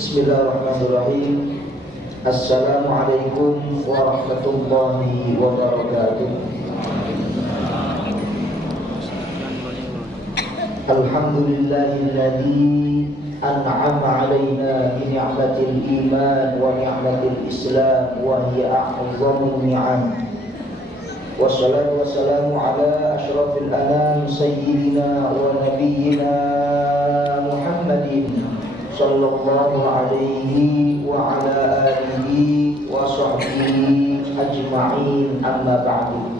Bismillahirrahmanirrahim. Assalamualaikum warahmatullahi wabarakatuh. Alhamdulillahilladzi an'ama 'alaina bi ni'matil iman wa ni'matil islam wa hiya a'zamul ni'am. Wassalatu wassalamu ala asyrafil anam sayyidina wa nabiyyina Muhammadin sallallahu alaihi wa ala alihi wa sahbihi ajma'in, amma ba'du.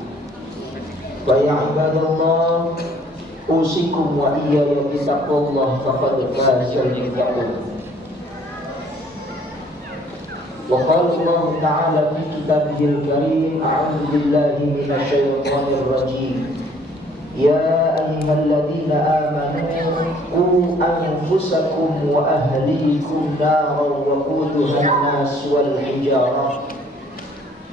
Wa ya ibadallah, usikum wa iyaya bitaqwallah faqad fazal muttaqun. Wa qala Allah ta'ala fi kitabihil karim, a'udzu billahi minasy syaithanir rajim. Ya ayyuhalladzina amanu qu anfusakum wa ahlikum naran wa quduha an-nas wal hijarah.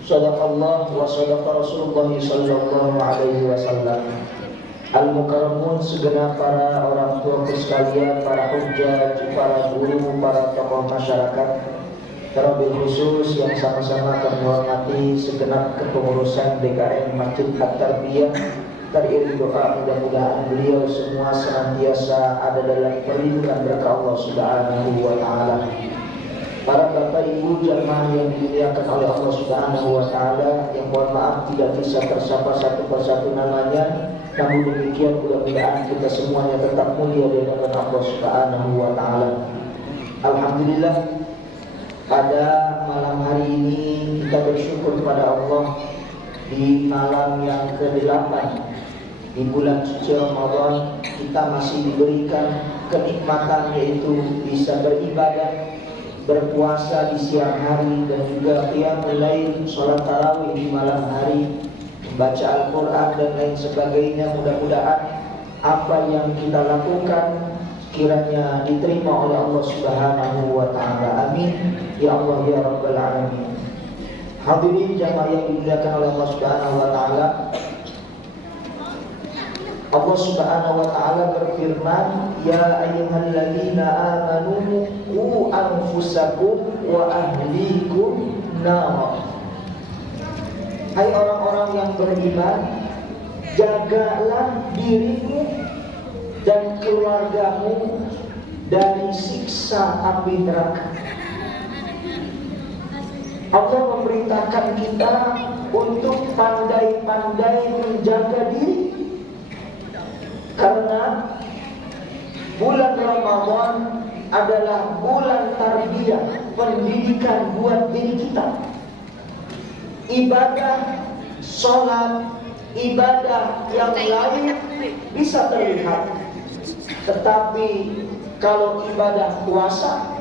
Shadaqallah wa shadaqa Rasulullah sallallahu alaihi wasallam. Al-mukarramun, segenap para orang tua sekalian, para hujjaj, para guru, para tokoh masyarakat, terlebih khusus yang sama-sama kami hormati segenap kepengurusan DKM Masjid At-Tarbiyah. Teriring doa mudah-mudahan beliau semua senantiasa ada dalam perlindungan berkah Allah Subhanahu wa ta'ala. Para bapak ibu jamaah yang dimuliakan oleh Allah Subhanahu wa ta'ala, yang mohon maaf tidak bisa tersapa satu persatu namanya, namun demikian mudah-mudahan kita semuanya tetap mulia di hadapan Allah Subhanahu wa ta'ala. Alhamdulillah, pada malam hari ini kita bersyukur kepada Allah di malam yang ke-8 di bulan suci Ramadan. Kita masih diberikan kenikmatan, yaitu bisa beribadah, berpuasa di siang hari, dan juga qiyamul lail, sholat tarawih di malam hari, membaca Al-Quran dan lain sebagainya. Mudah-mudahan apa yang kita lakukan kiranya diterima oleh Allah Subhanahu wa ta'ala. Amin ya Allah ya Rabbal alamin. Hadirin jamaah yang dimuliakan oleh Allah Subhanahu wa ta'ala, Allah Subhanahu wa ta'ala berfirman, ya ayyuhalladzina amanu qu anfusakum wa ahlikum nar. Hai orang-orang yang beriman, jagalah dirimu dan keluargamu dari siksa api neraka. Allah memerintahkan kita untuk pandai-pandai menjaga diri, karena bulan Ramadan adalah bulan tarbiyah, pendidikan buat diri kita. Ibadah, sholat, ibadah yang lain bisa terlihat, tetapi kalau ibadah puasa,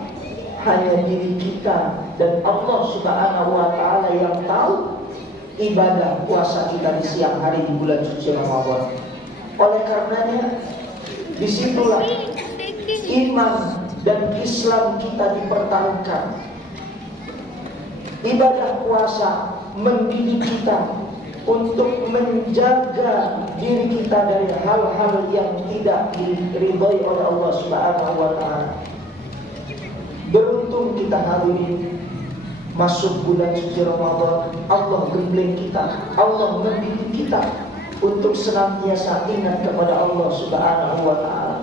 hanya diri kita dan Allah Subhanahu wa ta'ala yang tahu ibadah puasa kita di siang hari di bulan suci Ramadan. Oleh karenanya, disitulah iman dan Islam kita dipertaruhkan. Ibadah puasa mendidik kita untuk menjaga diri kita dari hal-hal yang tidak diridhai oleh Allah Subhanahu wa ta'ala. Beruntung kita hari ini masuk bulan suci Ramadan, Allah gembleng kita, Allah mendidik kita untuk senantiasa ingat kepada Allah Subhanahu wa ta'ala.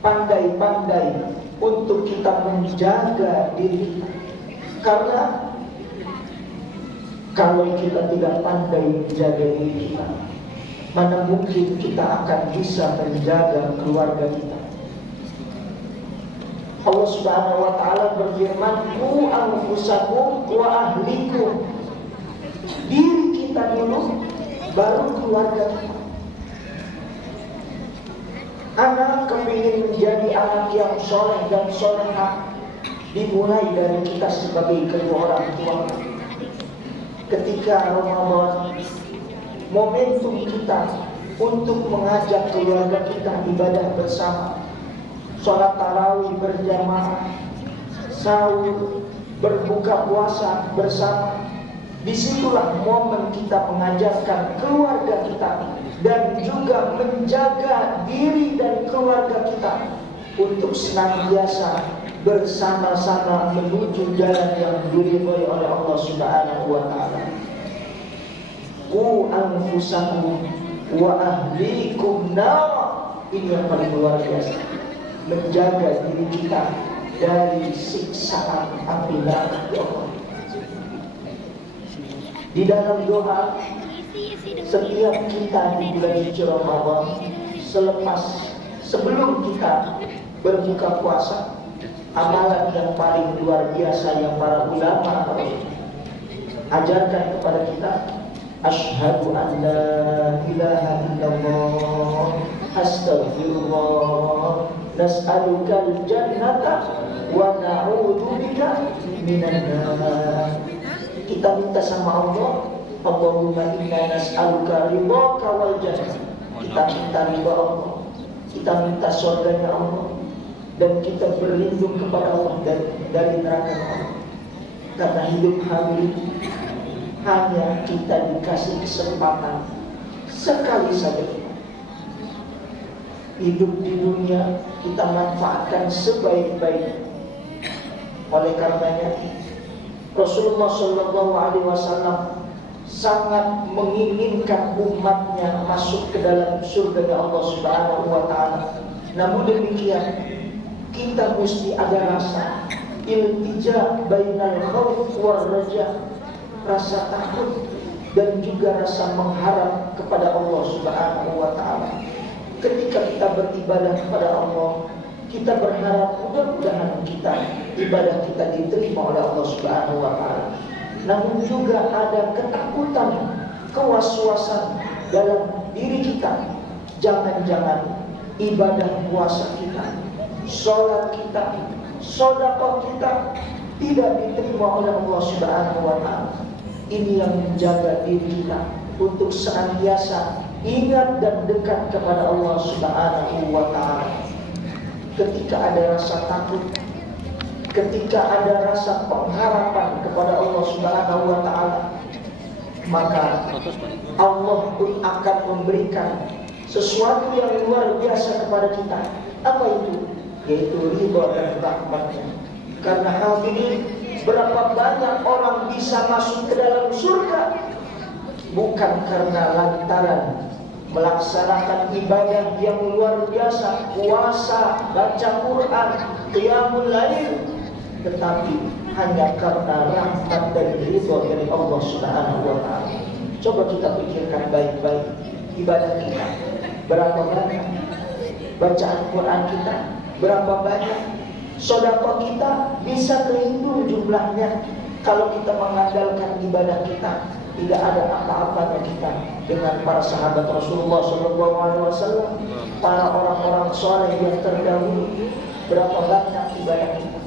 Pandai-pandai untuk kita menjaga diri kita, karena kalau kita tidak pandai menjaga diri kita, mana mungkin kita akan bisa menjaga keluarga kita. Allah Subhanahu wa ta'ala berfirman, qu anfusakum wa ahlikum. Diri kita dulu, baru keluarga kita. Anak kepingin menjadi anak yang soleh dan solehah, dimulai dari kita sebagai kedua orang tua. Ketika Ramadan, momentum kita untuk mengajak keluarga kita ibadah bersama, sholat tarawih berjamaah, sahur, berbuka puasa bersama. Disitulah momen kita mengajarkan keluarga kita dan juga menjaga diri dan keluarga kita untuk senantiasa bersama-sama menuju jalan yang diridhoi oleh Allah Subhanahu wa taala. Qu anfusakum wa ahlikum nar. Ini yang paling luar biasa. Menjaga diri kita dari siksaan api neraka Allah. Di dalam doa setiap kita di bulan suci Ramadan, sebelum kita berbuka puasa, amalan yang paling luar biasa yang para ulama ajarkan kepada kita, asyhadu an la ilaha illallah astaghfirullah nas'alukal jannata wa na'udzubika minan nar. Kita minta sama Allah, Allahumma inna nas'aluka ridhaka wal jannah. Kita minta ridha Allah, kita minta surganya Allah, dan kita berlindung kepada Allah dari neraka Allah. Karena hidup hari hanya kita dikasih kesempatan sekali saja. Hidup di dunia kita manfaatkan sebaik-baiknya. Oleh karenanya Rasulullah SAW sangat menginginkan umatnya masuk ke dalam surga Allah Subhanahu wa taala. Namun demikian, kita mesti ada rasa iltija bainal khauf war raja, rasa takut dan juga rasa mengharap kepada Allah Subhanahu wa taala. Ketika kita beribadah kepada Allah, kita berharap mudah-mudahan ibadah kita diterima oleh Allah Subhanahu wa taala. Namun juga ada ketakutan, kewaswasan dalam diri kita. Jangan-jangan ibadah puasa kita, sholat kita, sedekah kita tidak diterima oleh Allah Subhanahu wa taala. Ini yang menjaga diri kita untuk senantiasa ingat dan dekat kepada Allah Subhanahu wa taala. Ketika ada rasa takut, ketika ada rasa pengharapan kepada Allah Subhanahu wa taala, maka Allah pun akan memberikan sesuatu yang luar biasa kepada kita. Apa itu? Yaitu ridha dan rahmatnya. Karena hadirin, berapa banyak orang bisa masuk ke dalam surga bukan karena lantaran melaksanakan ibadah yang luar biasa, puasa, baca Quran, qiyamul lail, tetapi hanya karena rahmat dan ridha dari Allah Subhanahu wa taala. Coba kita pikirkan baik-baik ibadah kita. Berapa banyak bacaan Quran kita? Berapa banyak sedekah kita? Bisa kehitung jumlahnya. Kalau kita mengandalkan ibadah kita, tidak ada apa-apanya kita dengan para sahabat Rasulullah SAW, para orang-orang soleh yang terdahulu. Berapa banyak ibadah kita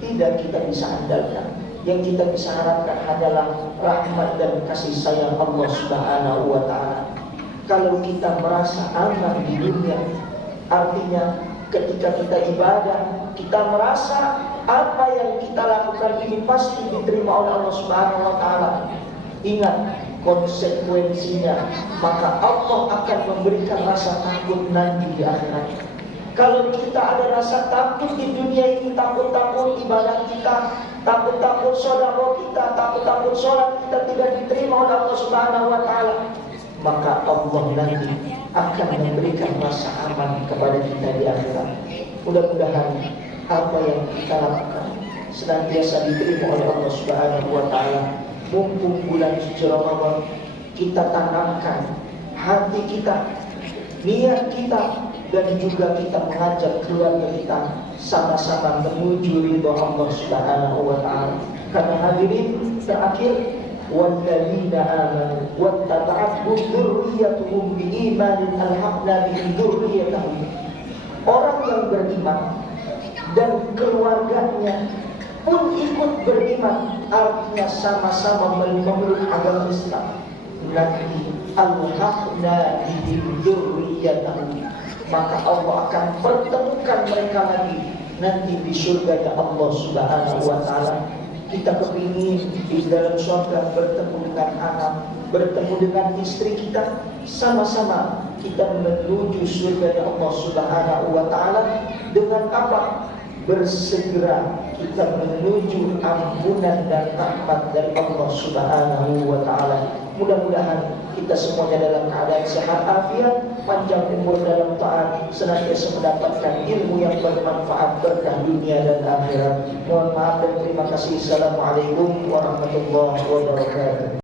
tidak kita bisa andalkan. Yang kita bisa harapkan hanyalah rahmat dan kasih sayang Allah Subhanahu wa taala. Kalau kita merasa aman di dunia, artinya ketika kita ibadah, kita merasa apa yang kita lakukan ini pasti diterima oleh Allah Subhanahu wa taala. Ingat konsekuensinya, maka Allah akan memberikan rasa takut nanti di akhirat. Kalau kita ada rasa takut di dunia ini, takut-takut ibadah kita, takut-takut sedekah kita, takut-takut sholat kita tidak diterima oleh Allah Subhanahu wa taala, maka Allah nanti akan memberikan rasa aman kepada kita di akhirat. Mudah-mudahan apa yang kita lakukan senantiasa diterima oleh Allah Subhanahu wa taala. Mumpung bulan suci Ramadan, kita tanamkan hati kita, niat kita, dan juga kita mengajak keluarga kita sama-sama menuju ridha Allah Subhanahu wa taala. Karena hadirin, terakhir, walladzina amanu wattaba'athum dzurriyyatuhum biimanin alhaqna bihim dzurriyyatahum. Orang yang beriman dan keluarganya pun ikut beriman, artinya sama-sama memeluk agama Islam. Nanti alhaqna bihim dzurriyyatahum, maka Allah akan pertemukan mereka lagi nanti di surga Allah Subhanahu wa taala. Kita kepingin di dalam surga bertemu dengan anak, bertemu dengan istri kita, sama-sama kita menuju surga Allah Subhanahu wa taala dengan apa? bersegera kita menuju ampunan dan rahmat dari Allah Subhanahu wa taala. Mudah-mudahan kita semuanya dalam keadaan sehat afiat, panjang umur dalam taat, senantiasa mendapatkan ilmu yang bermanfaat, berkah dunia dan akhirat. Mohon maaf dan terima kasih. Assalamualaikum warahmatullahi wabarakatuh.